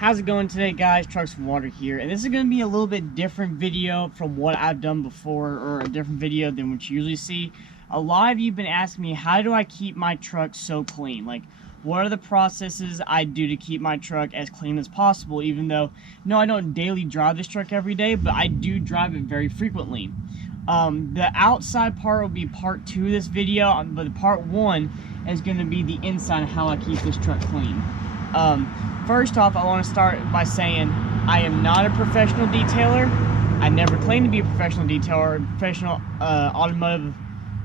How's it going today, guys? Trucks from Water here, and this is going to be a little bit different video from what I've done before, or a different video than what you usually see. A lot of you have been asking me, how do I keep my truck so clean? Like, what are the processes I do to keep my truck as clean as possible, even though, no, I don't daily drive this truck every day, but I do drive it very frequently. The outside part will be part 2 of this video, but part 1 is going to be the inside, how I keep this truck clean. First off, I want to start by saying I am not a professional detailer. I never claimed to be a professional detailer, a professional automotive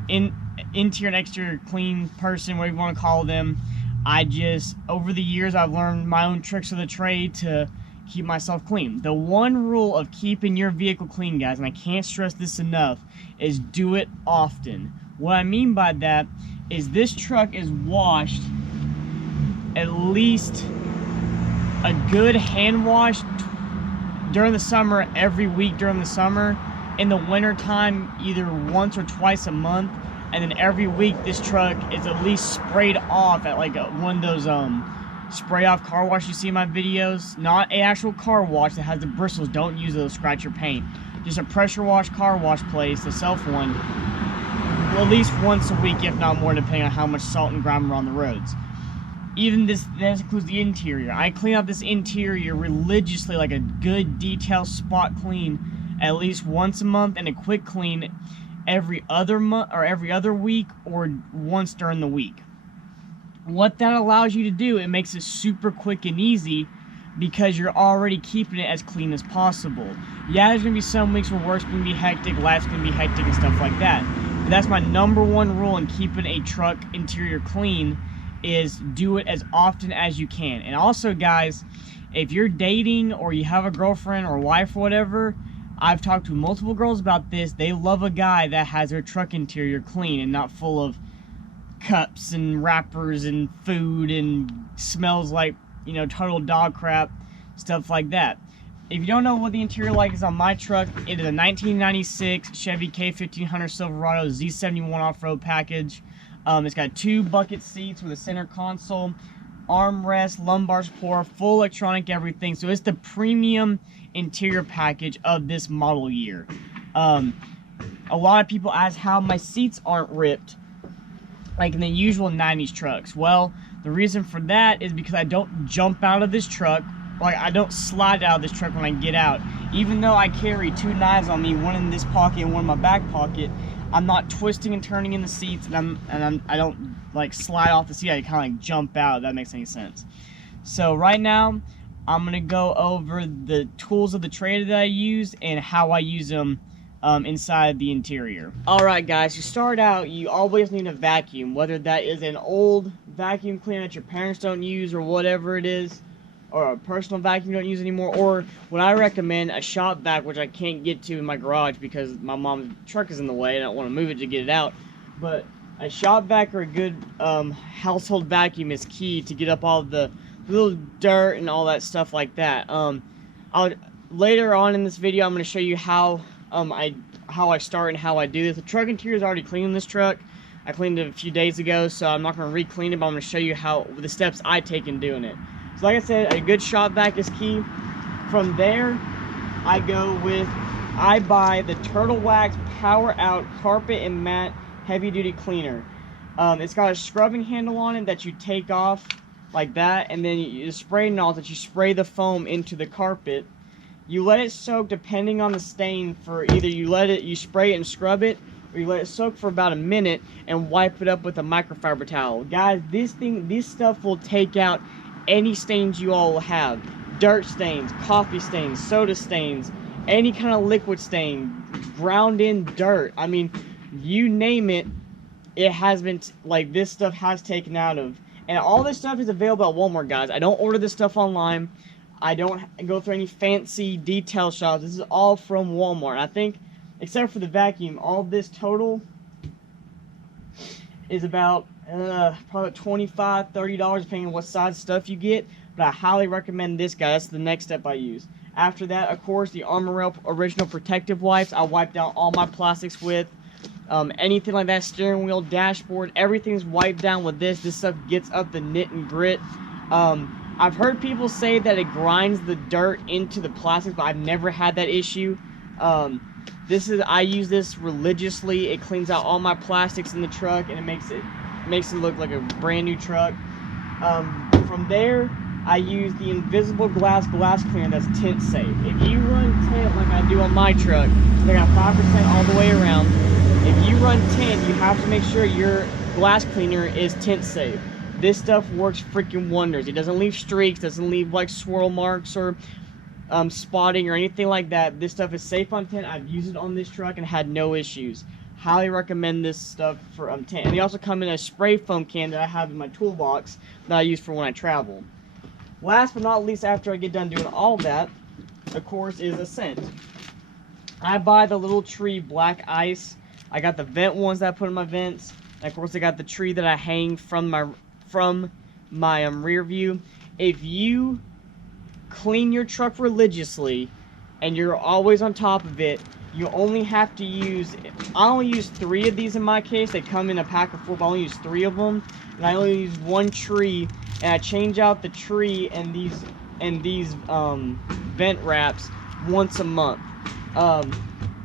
interior and exterior clean person, whatever you want to call them. I just, over the years, I've learned my own tricks of the trade to keep myself clean. The one rule of keeping your vehicle clean, guys, and I can't stress this enough, is do it often. What I mean by that is this truck is washed at least a good hand wash during the summer, every week during the summer. In the winter time, either once or twice a month. And then every week this truck is at least sprayed off at like one of those spray off car wash you see in my videos. Not an actual car wash that has the bristles. Don't use those, scratch your paint. Just a pressure wash car wash place, the self one, at least once a week, if not more, depending on how much salt and grime are on the roads. Even this includes the interior. I clean out this interior religiously, like a good detailed spot clean, at least once a month, and a quick clean every other month or every other week, or once during the week. What that allows you to do, it makes it super quick and easy because you're already keeping it as clean as possible. Yeah, there's gonna be some weeks where work's gonna be hectic, life's gonna be hectic and stuff like that. But that's my #1 rule in keeping a truck interior clean, is do it as often as you can. And also, guys, if you're dating or you have a girlfriend or wife or whatever, I've talked to multiple girls about this. They love a guy that has their truck interior clean and not full of cups and wrappers and food and smells like, you know, total dog crap, stuff like that. If you don't know what the interior like is on my truck, it is a 1996 Chevy K1500 Silverado Z71 off-road package. It's got 2 bucket seats with a center console, armrest, lumbar support, full electronic everything. So it's the premium interior package of this model year. A lot of people ask how my seats aren't ripped like in the usual 90s trucks. Well, the reason for that is because I don't jump out of this truck. Like, I don't slide out of this truck when I get out. Even though I carry 2 knives on me, one in this pocket and one in my back pocket, I'm not twisting and turning in the seats, and I don't like slide off the seat. I kind of like jump out, if that makes any sense. So right now, I'm gonna go over the tools of the trade that I use and how I use them inside the interior. Alright guys, to start out, you always need a vacuum, whether that is an old vacuum cleaner that your parents don't use or whatever it is, or a personal vacuum you don't use anymore, or what I recommend, a shop vac, which I can't get to in my garage because my mom's truck is in the way and I don't want to move it to get it out. But a shop vac or a good household vacuum is key to get up all the little dirt and all that stuff like that. Later on in this video, I'm going to show you how I start and how I do this. The truck interior is already clean in this truck. I cleaned it a few days ago, so I'm not going to re-clean it, but I'm going to show you how the steps I take in doing it. So like I said, a good shop vac is key. From there, I buy the Turtle Wax Power Out Carpet and Mat Heavy Duty Cleaner. It's got a scrubbing handle on it that you take off like that, and then you spray nozzle that you spray the foam into the carpet. You let it soak depending on the stain for either you spray it and scrub it, or you let it soak for about a minute and wipe it up with a microfiber towel. Guys, this stuff will take out any stains you all have. Dirt stains, coffee stains, soda stains, any kind of liquid stain, ground in dirt. I mean, you name it, it has been, like, this stuff has taken out of. And all this stuff is available at Walmart, guys. I don't order this stuff online. I don't go through any fancy detail shops. This is all from Walmart. I think, except for the vacuum, all this total is about probably $25, $30 depending on what size stuff you get. But I highly recommend this, guy. That's the next step I use. After that, of course, the Armor Rail Original Protective Wipes. I wipe down all my plastics with. Anything like that, steering wheel, dashboard, everything's wiped down with this. This stuff gets up the nit and grit. I've heard people say that it grinds the dirt into the plastics, but I've never had that issue. I use this religiously. It cleans out all my plastics in the truck, and it makes it look like a brand new truck. From there, I use the invisible glass cleaner that's tint safe. If you run tint like I do on my truck, I got 5% all the way around. If you run tint, you have to make sure your glass cleaner is tint safe. This stuff works freaking wonders. It doesn't leave streaks, doesn't leave like swirl marks or spotting or anything like that. This stuff is safe on tint. I've used it on this truck and had no issues. Highly recommend this stuff for tint. And they also come in a spray foam can that I have in my toolbox that I use for when I travel. Last but not least, after I get done doing all that, of course, is a scent. I buy the little tree black ice. I got the vent ones that I put in my vents. And of course, I got the tree that I hang from my rear view. If you clean your truck religiously and you're always on top of it, you only have to use, I only use 3 of these in my case. They come in a pack of 4, but I only use 3 of them. And I only use 1 tree, and I change out the tree and these vent wraps once a month.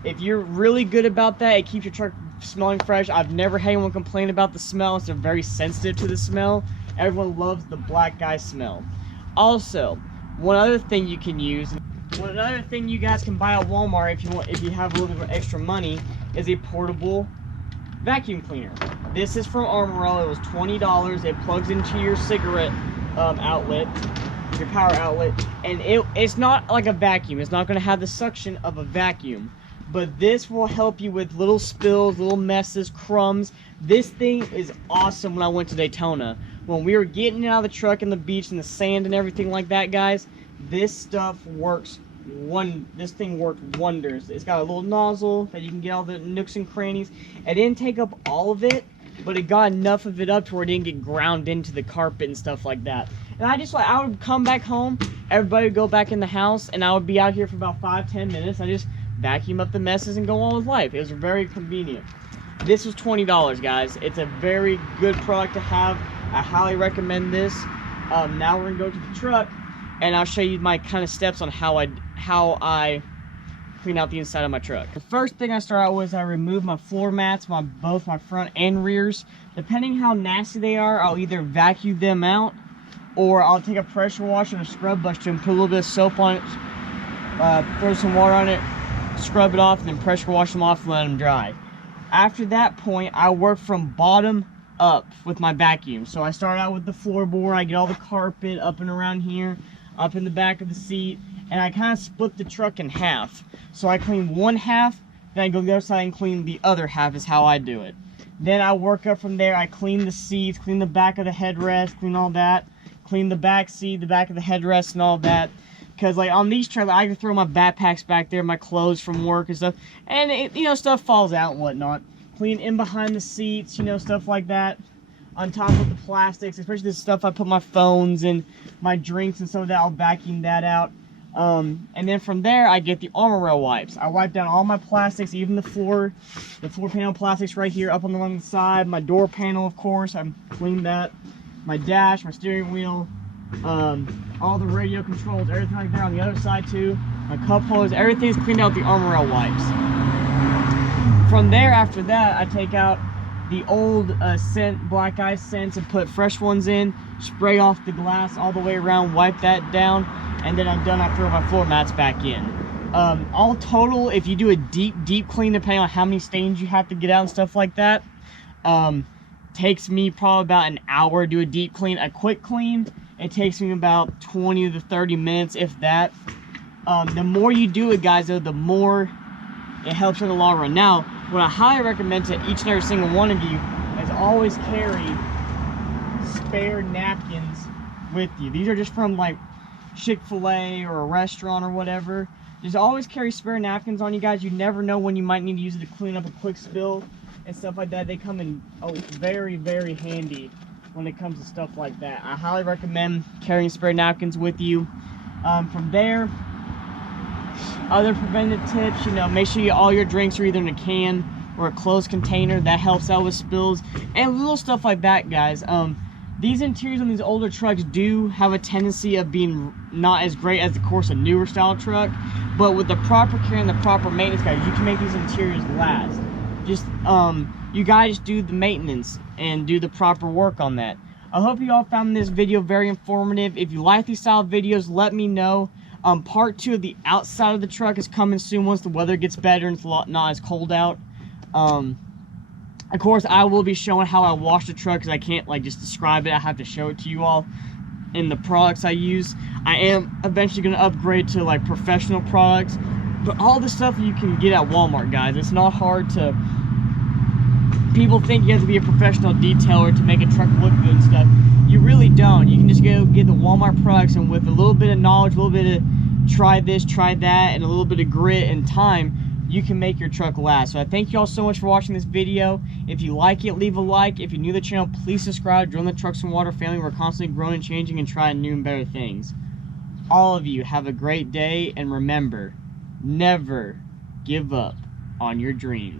If you're really good about that, it keeps your truck smelling fresh. I've never had anyone complain about the smell. They're very sensitive to the smell. Everyone loves the black guy smell. Also, one other thing you can use, another thing you guys can buy at Walmart if you have a little bit of extra money, is a portable vacuum cleaner. This is from Armorel. It was $20. It plugs into your cigarette outlet, your power outlet, and it's not like a vacuum. It's not going to have the suction of a vacuum, but this will help you with little spills, little messes, crumbs. This thing is awesome. When I went to Daytona, when we were getting out of the truck and the beach and the sand and everything like that, guys, this stuff works. This thing worked wonders. It's got a little nozzle that you can get all the nooks and crannies. It didn't take up all of it, but it got enough of it up to where it didn't get ground into the carpet and stuff like that. And I would come back home, everybody would go back in the house, and I would be out here for about 5-10 minutes. I just vacuum up the messes and go on with life. It was very convenient. This was $20, guys. It's a very good product to have. I highly recommend this. Now we're gonna go to the truck, and I'll show you my kind of steps on how I clean out the inside of my truck. The first thing I start out with is I remove my floor mats, both my front and rears. Depending how nasty they are, I'll either vacuum them out, or I'll take a pressure washer and a scrub brush to them, put a little bit of soap on it, throw some water on it, scrub it off, and then pressure wash them off and let them dry. After that point, I work from bottom up with my vacuum. So I start out with the floorboard. I get all the carpet up and around here, up in the back of the seat, and I kind of split the truck in half. So I clean one half, then I go to the other side and clean the other half, is how I do it. Then I work up from there. I clean the seats, clean the back of the headrest, clean all that, clean the back seat, the back of the headrest and all that. Because like on these trailers, I can throw my backpacks back there, my clothes from work and stuff, and it, stuff falls out and whatnot. Clean in behind the seats, stuff like that. On top of the plastics, especially the stuff I put my phones and my drinks and some of that, I'll vacuum that out. And then from there, I get the Armorel wipes. I wipe down all my plastics, even the floor panel plastics right here up on the side. My door panel, of course, I clean that. My dash, my steering wheel, all the radio controls, everything like that on the other side too. My cup holders, everything's cleaned out with the Armorel wipes. From there, after that, I take out the old black ice scents and put fresh ones in, spray off the glass all the way around, wipe that down, and then I'm done. I throw my floor mats back in. All total, if you do a deep clean, depending on how many stains you have to get out and stuff like that, takes me probably about an hour to do a deep clean. A quick clean, it takes me about 20 to 30 minutes, if that. The more you do it, guys, though, the more it helps in the long run. Now, what I highly recommend to each and every single one of you is always carry spare napkins with you. These are just from like Chick-fil-A or a restaurant or whatever. Just always carry spare napkins on you guys. You never know when you might need to use it to clean up a quick spill and stuff like that. They come in very, very handy when it comes to stuff like that. I highly recommend carrying spare napkins with you. From there, other preventive tips, make sure all your drinks are either in a can or a closed container. That helps out with spills and little stuff like that, guys. These interiors on these older trucks do have a tendency of being not as great as, of course, a newer style truck, but with the proper care and the proper maintenance, guys, you can make these interiors last. Just you guys do the maintenance and do the proper work on that. I hope you all found this video very informative. If you like these style videos, let me know. Part 2 of the outside of the truck is coming soon once the weather gets better and it's not as cold out. Of course, I will be showing how I wash the truck, because I can't like just describe it. I have to show it to you all in the products I use. I am eventually going to upgrade to like professional products, but all the stuff you can get at Walmart, guys. It's not hard to... People think you have to be a professional detailer to make a truck look good and stuff. You really don't. You can just go get the Walmart products, and with a little bit of knowledge, a little bit of try this, try that, and a little bit of grit and time, you can make your truck last. So I thank you all so much for watching this video. If you like it, leave a like. If you're new to the channel, please subscribe. Join the Trucks and Water family. We're constantly growing and changing and trying new and better things. All of you have a great day, and remember, never give up on your dreams.